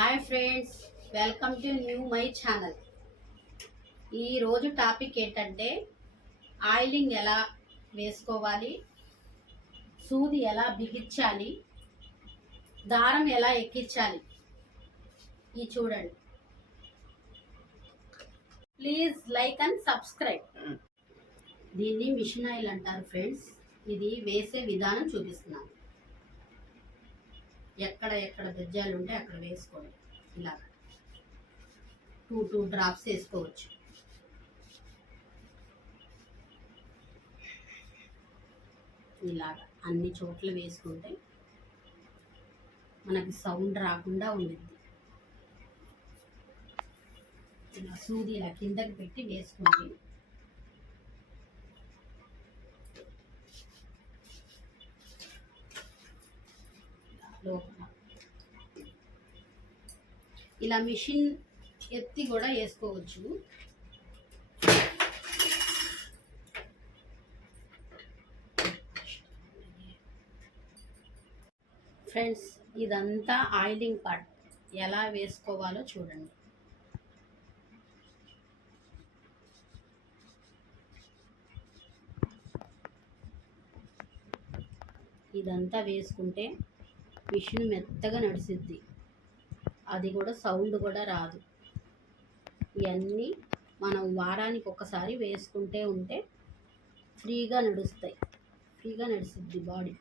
Hi friends, welcome to new my channel. ఈరోజు topic ఏంటంటే oiling ఎలా వేసుకోవాలి, సూది ఎలా బిగించాలి, దారం ఎలా ఎక్కించాలి. ఈ చూడండి. Please like and subscribe. దీన్ని మిషన్ ఆయిల్ అంటారు ఫ్రెండ్స్. ఇది వేసే విధానం చూపిస్తున్నాను. ఎక్కడ గజ్జాలు ఉంటే అక్కడ వేసుకోండి. ఇలా 2 డ్రాప్స్ వేసుకోవచ్చు. ఇలాగా అన్ని చోట్ల వేసుకుంటే మనకి సౌండ్ రాకుండా ఉండిద్ది. ఇలా సూది ఇలా కిందకి పెట్టి వేసుకోండి. లోపల ఇలా మిషన్ ఎత్తి కూడా వేసుకోవచ్చు. ఫ్రెండ్స్, ఇదంతా ఆయిలింగ్ పార్ట్. ఎలా వేసుకోవాలో చూడండి. ఇదంతా వేసుకుంటే మిషన్ మెత్తగా నడిసిద్ది. అది కూడా సౌండ్ కూడా రాదు. ఇవన్నీ మనం వారానికి ఒకసారి వేసుకుంటే ఉంటే ఫ్రీగా నడుస్తాయి. ఫ్రీగా నడిసిద్ది బాడీ.